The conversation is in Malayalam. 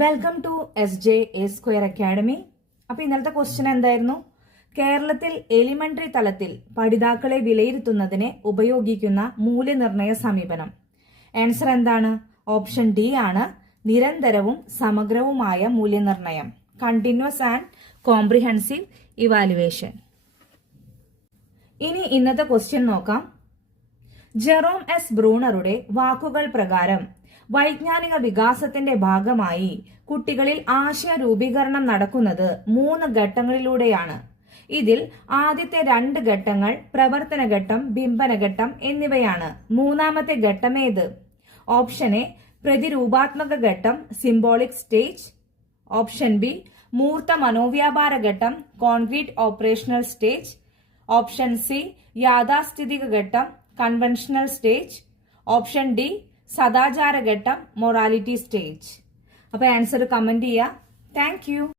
Welcome to SJ academy. അപ്പൊ ഇന്നലത്തെ ക്വസ്റ്റ്യൻ എന്തായിരുന്നു? കേരളത്തിൽ എലിമെന്ററി തലത്തിൽ പഠിതാക്കളെ വിലയിരുത്തുന്നതിന് ഉപയോഗിക്കുന്ന മൂല്യനിർണയ സമീപനം. ആൻസർ എന്താണ്? ഓപ്ഷൻ ഡി ആണ്. നിരന്തരവും സമഗ്രവുമായ മൂല്യനിർണയം, കണ്ടിന്യൂസ് ആൻഡ് കോംപ്രിഹെൻസീവ് ഇവാലുവേഷൻ. ഇനി ഇന്നത്തെ ക്വസ്റ്റ്യൻ നോക്കാം. ജെറോം എസ് ബ്രൂണറുടെ വാക്കുകൾ പ്രകാരം വൈജ്ഞാനിക വികാസത്തിന്റെ ഭാഗമായി കുട്ടികളിൽ ആശയ രൂപീകരണം നടക്കുന്നത് 3 ഘട്ടങ്ങളിലൂടെയാണ്. ഇതിൽ ആദ്യത്തെ 2 ഘട്ടങ്ങൾ പ്രവർത്തന ഘട്ടം, ബിംബന ഘട്ടം എന്നിവയാണ്. മൂന്നാമത്തെ ഘട്ടമേത്? ഓപ്ഷൻ എ പ്രതിരൂപാത്മക ഘട്ടം, സിംബോളിക് സ്റ്റേജ്. ഓപ്ഷൻ ബി മൂർത്ത മനോവ്യാപാര ഘട്ടം, concrete operational stage. Option C യാഥാസ്ഥിതിക ഘട്ടം, കൺവെൻഷണൽ സ്റ്റേജ്. ഓപ്ഷൻ ഡി സദാചാര ഘട്ടം, മൊറാലിറ്റി സ്റ്റേജ്. അപ്പൊ ആൻസർ കമന്റ് ചെയ്യുക. Thank you.